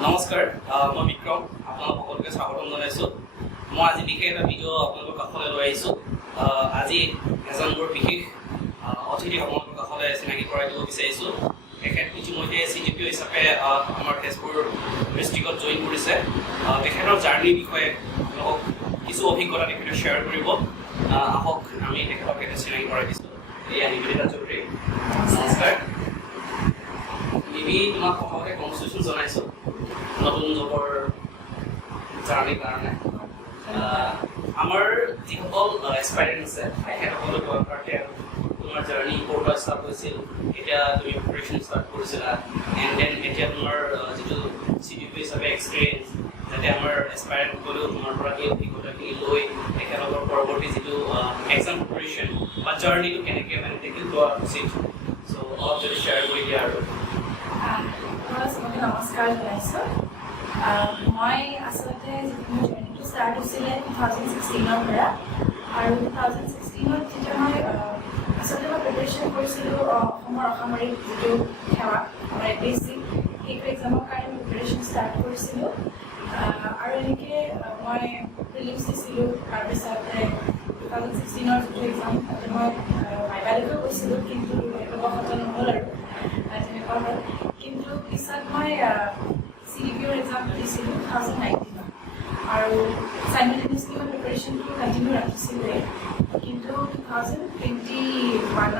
নমস্কাৰ মই বিক্ৰম আপোনালোক সকলোকে স্বাগতম জনাইছোঁ মই আজি বিশেষ এটা ভিডিঅ' আপোনালোকৰ কাষলৈ লৈ আহিছোঁ আজি এজন বৰ বিশেষ অতিথি আপোনালোকৰ কাষলৈ চিনাকি কৰাই দিব বিচাৰিছোঁ তেখেত ইতিমধ্যে CPDO হিচাপে আমাৰ তেজপুৰ ডিষ্ট্ৰিক্টত জইন কৰিছে তেখেতৰ জাৰ্ণিৰ বিষয়ে আপোনালোকক কিছু অভিজ্ঞতা তেখেতে শ্বেয়াৰ কৰিব আহক আমি তেখেতক এটা চিনাকি কৰাই দিছোঁ এয়া নিবেদিতা চৌধুৰী নমস্কাৰ নিবি তোমাক প্ৰথমতে কংগ্ৰেচুলেশ্যন জনাইছোঁ নতুন জবৰ জাৰ্ণিৰ কাৰণে আমাৰ যিসকল এক্সপাইৰেণ্ট আছে তেখেতসকলক দৰকাৰতে তোমাৰ জাৰ্ণি ক'ৰ পৰা ষ্টাৰ্ট হৈছিল এতিয়া তুমি প্ৰিপাৰেশ্যন ষ্টাৰ্ট কৰিছিলা এণ্ড দেন এতিয়া তোমাৰ যিটো CPDO হিচাপে এক্সপিৰিয়েঞ্চ যাতে আমাৰ এক্সপাইৰেণ্টসকলেও তোমাৰ পৰা সেই অভিজ্ঞতাখিনি লৈ তেখেতসকলৰ পৰৱৰ্তী যিটো এক্সাম প্ৰিপাৰেশ্যন বা জাৰ্ণিটো কেনেকৈ মানে টেকেল কৰা উচিত চ' অলপ যদি শ্বেয়াৰ কৰি দিয়া আৰু চবকে নমস্কাৰ জনাইছোঁ মই আচলতে মোৰ জাৰ্ণিটো ষ্টাৰ্ট হৈছিলে 2016ৰ পৰা আৰু 2016ত যেতিয়া মই আচলতে মই প্ৰিপাৰেশ্যন কৰিছিলোঁ অসমৰ অসামৰিক যিটো সেৱা আমাৰ APSC সেইটো এক্সামৰ কাৰণে প্ৰিপাৰেশ্যন ষ্টাৰ্ট কৰিছিলোঁ আৰু এনেকৈ মই প্ৰিলিমছ দিছিলোঁ তাৰপিছতে 2016ৰ যিটো এক্সাম তাতে মই ভাইভালৈকেও গৈছিলোঁ কিন্তু ব্যৱসত নহ'ল আৰু তেনেকুৱা হ'ল কিন্তু পিছত মই CPDOৰ এক্সামটো দিছিলোঁ 2019ত আৰু চাইমেলটেনিয়াছলি মই প্ৰিপাৰেশ্যনটো কণ্টিনিউ ৰাখিছিলোঁৱে কিন্তু 2021ৰ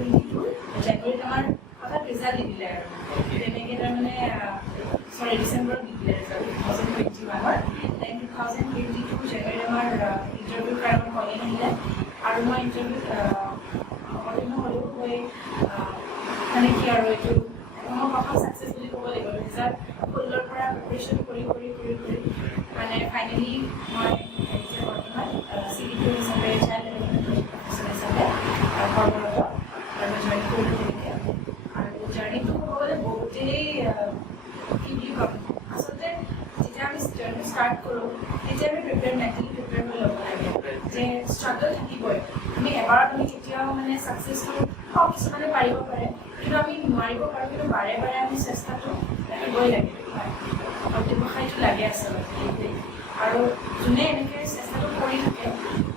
22 জানুৱাৰীত আমাৰ হঠাৎ ৰিজাল্ট দি দিলে আৰু তেনেকৈ তাৰমানে ডিচেম্বৰত দি দিলে ৰিজাল্ট 2021ৰ দেন 2022 জানুৱাৰীত আমাৰ ইণ্টাৰভিউৰ কাৰণে কলিং আহিলে আৰু মই ইণ্টাৰভিউত অৱতীৰ্ণ হ'লোঁ হৈ মানে কি আৰু এইটো মই প্ৰথম ছাকচেছ বুলি ক'ব লাগিব 2016ৰ পৰা প্ৰিপাৰেশ্যন কৰি মানে ফাইনেলি মই এতিয়া বৰ্তমান CPDO হিচাপে চাইল্ড ডেভেলপমেণ্ট প্ৰফেচৰ হিচাপে কৰ্মৰত আৰু জইন কৰিলোঁ তেনেকৈ আৰু জাৰ্ণিটো ক'ব গ'লে বহুতেই কি বুলি ক'ম আচলতে যেতিয়া আমি জাৰ্ণি ষ্টাৰ্ট কৰোঁ তেতিয়া আমি মেণ্টেলি প্ৰিপেয়াৰ হৈ ল'ব লাগে যে ষ্ট্ৰাগল থাকিবই আমি এবাৰত আমি কেতিয়াও মানে ছাকচেছটো কিছুমানে পাৰিব পাৰে কিন্তু আমি নোৱাৰিব পাৰোঁ কিন্তু বাৰে বাৰে আমি চেষ্টাটো ৰাখিবই লাগে ব্যৱসায়টো লাগে আচলতে আৰু যোনে এনেকৈ চেষ্টাটো কৰি থাকে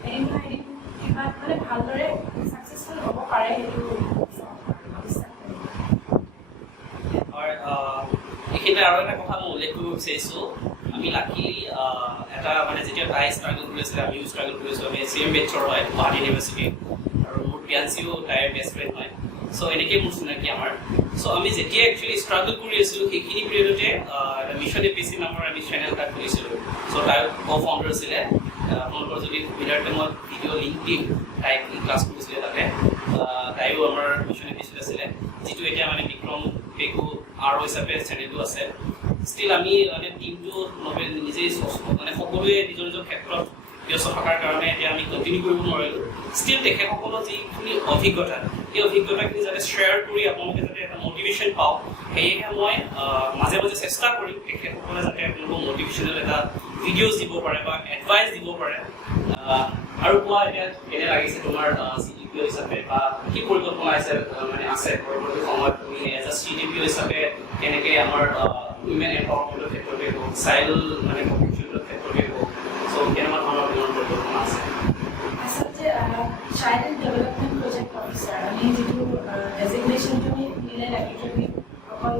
এদিন নহয় এদিন কিবা মানে ভালদৰে ছাকচেছফুল হ'ব পাৰে সেইটো বিশ্বাস এইখিনিতে আৰু এটা কথা মই উল্লেখ কৰিব বিচাৰিছোঁ আমি লাকিলি এটা মানে যেতিয়া তাই ষ্ট্ৰাগল কৰি আছিলে আমিও ষ্ট্ৰাগল কৰিছোঁ আমি চেম বেটছৰ হয় গুৱাহাটী ইউনিভাৰ্চিটি আৰু মোৰ পিয়াঞ্চিও তাইৰ বেষ্ট ফ্ৰেণ্ড হয় চ' এনেকৈ মোৰ চিনাকি আমাৰ চ' আমি যেতিয়া একচুৱেলি ষ্ট্ৰাগল কৰি আছিলোঁ সেইখিনি পিৰিয়ডতে মিছন APSC নামৰ আমি চেনেল এটা খুলিছিলোঁ চ' তাইৰ co-founder আছিলে আপোনালোকৰ যদি সুবিধাৰ টাইমত ভিডিঅ' লিংক দিম তাইক ক্লাছ কৰিছিলে তাতে তাইও আমাৰ মিছন APSC আছিলে যিটো এতিয়া মানে বিক্ৰম পেগু আৰু হিচাপে চেনেলটো আছে ষ্টিল আমি মানে টিমটো নিজেই মানে সকলোৱে নিজৰ নিজৰ ক্ষেত্ৰত ব্যস্ত থকাৰ কাৰণে এতিয়া আমি কণ্টিনিউ কৰিব নোৱাৰিলোঁ ষ্টিল তেখেতসকলৰ যিখিনি অভিজ্ঞতা সেই অভিজ্ঞতাখিনি যাতে শ্বেয়াৰ কৰি আপোনালোকে যাতে এটা মটিভেশ্যন পাওঁ সেয়েহে মই মাজে মাজে চেষ্টা কৰিম তেখেতসকলে যাতে আপোনালোকক মটিভেশ্যনেল এটা ভিডিঅ'জ দিব পাৰে বা এডভাইচ দিব পাৰে আৰু কোৱা এতিয়া কেনে লাগিছে তোমাৰ CPDO হিচাপে বা কি পৰিকল্পনা মানে আছে পৰৱৰ্তী সময়ত তুমি এজ এ CPDO হিচাপে কেনেকৈ আমাৰ উইমেন এম্পাৱাৰমেণ্টৰ ক্ষেত্ৰতে হওক চাইল্ড মানে প্ৰফেশ্যনেলৰ ক্ষেত্ৰতে হওক চ' কেনেকুৱা ধৰণৰ তোমাৰ পৰিকল্পনা আছে আচলতে চাইল্ড ডেভেলপমেণ্ট প্ৰজেক্ট অফিচাৰ আমি যিটো ডেজিগনেশ্যনটো আমি মিলাই ৰাখিছোঁ আমি অকল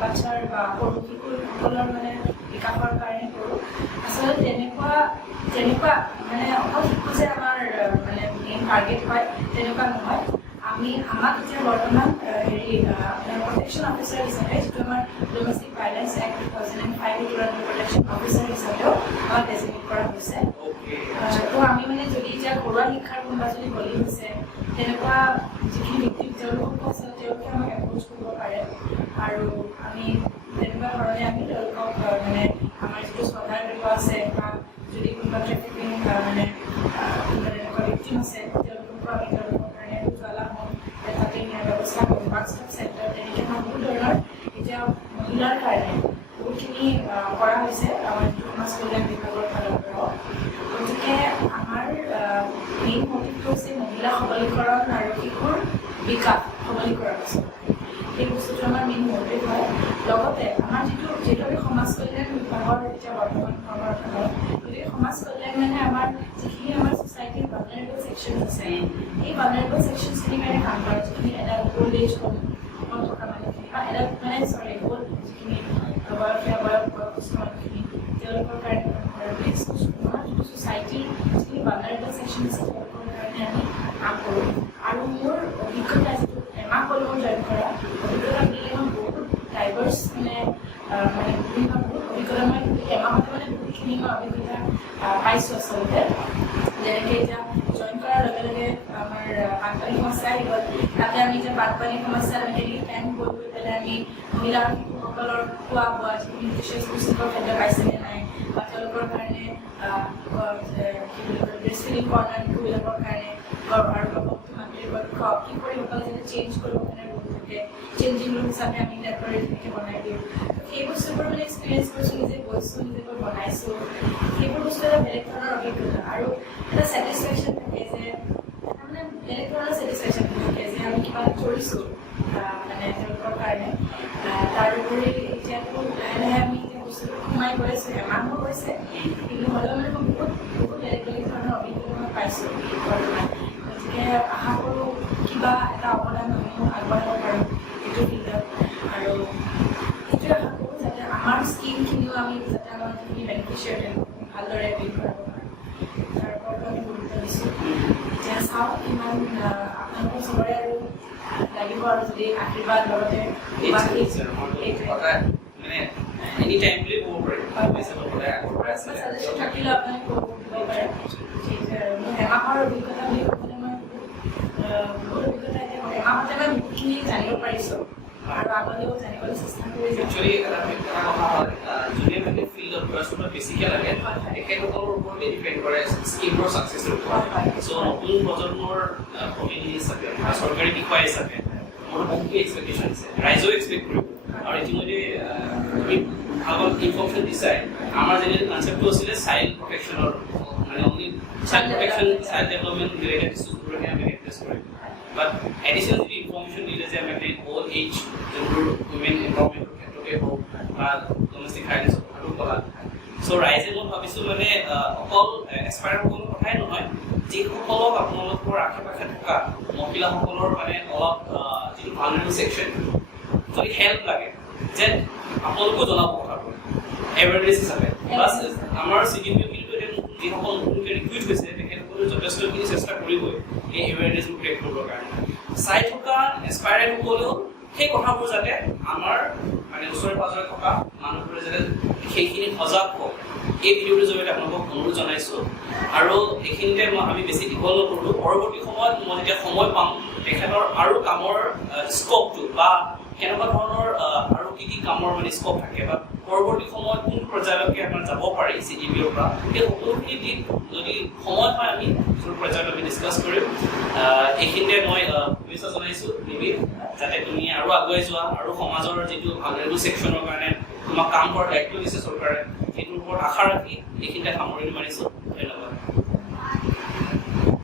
বাচ্চাৰ বা সৰু শিশুসকলৰ মানে বিকাশৰ কাৰণে কৰোঁ আচলতে তেনেকুৱা মানে অকল শিশু যে আমাৰ মানে মেইন টাৰ্গেট হয় তেনেকুৱা নহয় আমাক এতিয়া বৰ্তমান প্ৰটেকশ্যন অফিচাৰ হিচাপে যিটো আমাৰ ডমেষ্টিক ভাইলেঞ্চ এক্ট 2005 প্ৰটেকশ্যন অফিচাৰ হিচাপেও আমাক ডেজিগনেট কৰা হৈছে তো আমি মানে যদি এতিয়া ঘৰুৱা শিক্ষাৰ কোনোবা যদি বলি হৈছে তেনেকুৱা যিখিনি ব্যক্তি তেওঁলোকক আছে তেওঁলোকে আমাক এপ্ৰ'চ কৰিব পাৰে আৰু আমি তেনেকুৱা ধৰণে আমি তেওঁলোকক মানে আমাৰ যিটো শ্ৰদ্ধাৰ দিব আছে বা যদি কোনোবা ট্ৰেফিকিং মানে কোনোবা তেনেকুৱা ব্যক্তি আছে তেওঁলোককো আমি তেওঁলোকৰ কাৰণে উজ্বলা হওঁ তাতে নিয়াৰ ব্যৱস্থা কৰোঁ বাক ষ্টপ চেণ্টাৰ তেনেকৈ আমাৰ বহুত ধৰণৰ এতিয়া মহিলাৰ কাৰণে বহুতখিনি কৰা হৈছে আমাৰ যিটো সমাজ কল্যাণ বিভাগৰ ফালৰ পৰাও গতিকে আমাৰ মেইন মটিভটো হৈছে মহিলা সবলীকৰণ আৰু শিশুৰ বিকাশ সবলীকৰণ আচলতে সেই বস্তুটো আমাৰ মেইন মটিভ হয় লগতে আমাৰ যিটো আমি সমাজ কল্যাণ বিভাগৰ এতিয়া বৰ্তমান গতিকে সমাজ কল্যাণ মানে আমাৰ যিখিনি আমাৰ ছ'চাইটিৰ ভালনাৰেবল ছেকশ্যন আছে এই ভালনাৰেবল ছেকশ্যনখিনিৰ কাৰণে কাম কৰে যিখিনি এডাল্ট অল্ড এজ হোম থকা মানুহখিনি বা এডাল্ট মানে অল্ড যিখিনি বয়সস্থ মানুহখিনি তেওঁলোকৰ কাৰণে কাম কৰে আমাৰ যিটো ছ'চাইটিৰ যিখিনি ভালনাৰেবল ছেকশ্যন আছে তেওঁলোকৰ কাৰণে আমি কাম কৰোঁ আৰু মোৰ অভিজ্ঞতা যিটো এমাহ হ'ল মোৰ জইন কৰা অভিজ্ঞতা বুলিলে মই বহুত ডাইভাৰ্ছ মানে বিভিন্ন বহুত অভিজ্ঞতা মই এমাহতে মানে বহুতখিনি মই অভিজ্ঞতা পাইছোঁ আচলতে যেনেকৈ এতিয়া জইন কৰাৰ লগে লগে আমাৰ বানপানী সমস্যা আহি গ'ল তাতে আমি এতিয়া বানপানী সমস্যা এনেকৈ কেম্প গৈ পেলাই আমি মহিলা শিশুসকলৰ খোৱা বোৱা যিখিনি নিউট্ৰিচিয়াছ পুষ্টিকৰ খাদ্য পাইছেনে নাই বা তেওঁলোকৰ কাৰণে কি বুলি কয় ব্ৰেষ্ট ফিডিং কৰ্ণাৰ শিশুবিলাকৰ কাৰণে আৰু গৰ্ভৱতী মাতৃৰ পক্ষ কিশোৰীসকলে যাতে চেঞ্জ কৰিব কাৰণে ৰুম থাকে চেঞ্জিং ৰুম হিচাপে আমি লেবৰেটৰী তেনেকৈ বনাই দিওঁ সেই বস্তুবোৰ মানে এক্সপিৰিয়েঞ্চ কৰিছোঁ নিজে গৈছোঁ নিজে গৈ বনাইছোঁ সেইবোৰ বস্তু এটা বেলেগ ধৰণৰ অভিজ্ঞতা আৰু এটা ছেটিছফেকশ্যন থাকে যে মানে বেলেগ ধৰণৰ ছেটিছফেকশ্যন থাকে যে আমি কিবা কৰিছোঁ মানে তেওঁলোকৰ কাৰণে তাৰোপৰি এতিয়াতো লাহে লাহে আমি এতিয়া বস্তুটো সোমাই গৈ আছোঁ এমাহো হৈছে কিন্তু হ'লেও মানে মই বহুত বেলেগ বেলেগ ধৰণৰ অভিজ্ঞতা মই পাইছোঁ বৰ্তমান গতিকে আশা কৰোঁ কিবা এটা অৱদান আমিও আগবঢ়াব পাৰোঁ এইটো ফিল্ডত আৰু সেইটোৱে আশা কৰোঁ যাতে আমাৰ স্কিমখিনিও আমি যাতে আমাৰ যিখিনি বেনিফিচিয়াৰী ভালদৰে বিল কৰাব পাৰোঁ তাৰ ওপৰতো আমি গুৰুত্ব দিছোঁ এতিয়া চাওঁ কিমান আপোনালোকৰ চবৰে আৰু লাগিব আৰু যদি আশীৰ্বাদ লগতে এনি টাইম বুলি ক'ব পাৰি থাকিলেও আপুনি দিব পাৰে মোৰ এমাহৰ অভিজ্ঞতা বুলি ক'বলৈ মই বহুত অভিজ্ঞতা এতিয়া এমাহতে মই বহুতখিনি জানিব পাৰিছোঁ আৰু আগলৈও জানিবলৈ চেষ্টা কৰি একচুৱেলি এটা কথা হয় যোনে মানে ফিল্ডত পড়াশোনা বেছিকৈ লাগে তেখেতসকলৰ ওপৰতে ডিপেণ্ড কৰে স্কিমৰ ছাকচেছৰ ওপৰত চ' নতুন প্ৰজন্মৰ প্ৰতিনিধি হিচাপে বা চৰকাৰী বিষয়া হিচাপে মোৰ বহুতখিনি এক্সপেক্টেশ্যন আছে ৰাইজেও এক্সপেক্ট কৰিব আৰু ইতিমধ্যে তুমি ভাল ইনফৰ্মেশ্যন দিছাই আমাৰ যেনে কনচেপ্টটো আছিলে চাইল্ড প্ৰটেকশ্যনৰ মানে only child protection child development related ইছ্যুজবোৰহে আমি এড্ৰেছ কৰিম বাট এডিশ্যনেল যদি ইনফৰ্মেশ্যন দিলে যে আমি অল্ড এজ যোনবোৰ উইমেন এম্পাৱাৰমেণ্টৰ ক্ষেত্ৰতে হওক বা ডমেষ্টিক ভাইলেঞ্চৰ কথাটো ক'লা চ' ৰাইজে মই ভাবিছোঁ মানে অকল এক্সপায়াৰসকলৰ কথাই নহয় যিসকলক আপোনালোকৰ আশে পাশে থকা মহিলাসকলৰ মানে অলপ যিটো ভালনেৰেবল ছেকশ্যন যদি হেল্প লাগে যে আপোনালোকেও জনাব কথাটো এৱাৰনেছ হিচাপে প্লাছ আমাৰ CPDO কিন্তু যিসকল নতুনকৈ ৰিক্ৰুইট হৈছে তেখেতসকলে যথেষ্টখিনি চেষ্টা কৰিবই এই এৱাৰনেছবোৰ ক্ৰিয়েট কৰিবৰ কাৰণে চাই থকা এছপায়াৰেণ্টসকলেও সেই কথাবোৰ যাতে আমাৰ মানে ওচৰে পাজৰে থকা মানুহবোৰে যাতে সেইখিনি সজাগ হওক এই ভিডিঅ'টোৰ জৰিয়তে আপোনালোকক অনুৰোধ জনাইছোঁ আৰু এইখিনিতে আমি বেছি দীঘল নকৰোঁ পৰৱৰ্তী সময়ত মই যেতিয়া সময় পাম তেখেতৰ আৰু কামৰ স্ক'পটো বা কেনেকুৱা ধৰণৰ আৰু কি কামৰ মানে স্ক'প থাকে বা পৰৱৰ্তী সময়ত কোন পৰ্যায়লৈকে আমাৰ যাব পাৰি CPDOৰ পৰা সেই সকলোখিনি দিশ যদি সময় হয় আমি যোন পৰ্যায়ত আমি ডিছকাছ কৰিম এইখিনিতে মই শুভেচ্ছা জনাইছোঁ নিবি যাতে তুমি আৰু আগুৱাই যোৱা আৰু সমাজৰ যিটো ভালনেৰেবল ছেকশ্যনৰ কাৰণে তোমাক কাম কৰাৰ দায়িত্ব দিছে চৰকাৰে সেইটোৰ ওপৰত আশা ৰাখি এইখিনিতে সামৰণি মাৰিছোঁ